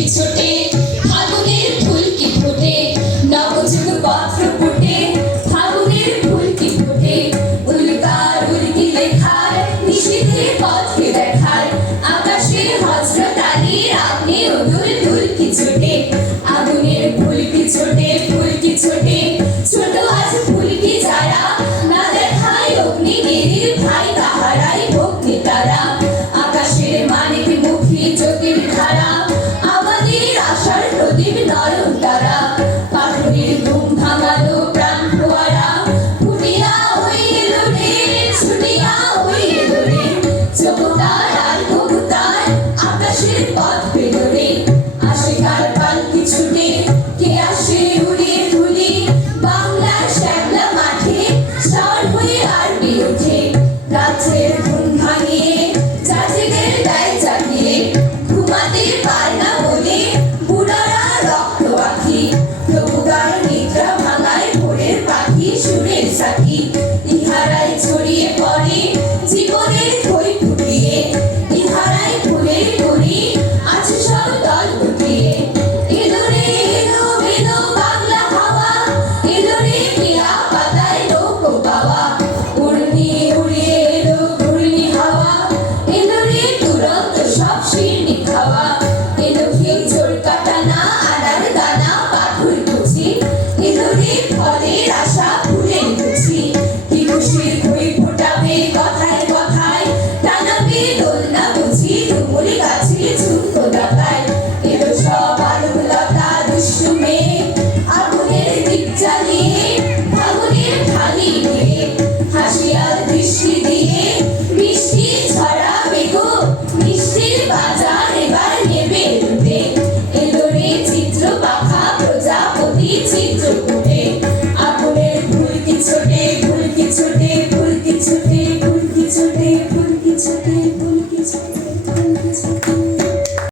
কি ছোটে? ফুল কি ফোটে? নবযুগ পত্র ফুটে। ফাগুনের ফুল কি ফোটে? উল্কার উল্কি লেখার নিশীথের পথকে দেখার। আকাশে হজরত আলীর আপনি উদুল ধুল ফুল কি ফুল কি ছোটে? ছোট আজ ফুল কি যারা? না দেখায় অগ্নিগিরির ভাই তাহারাই আর ভুটায় আকাশের পথ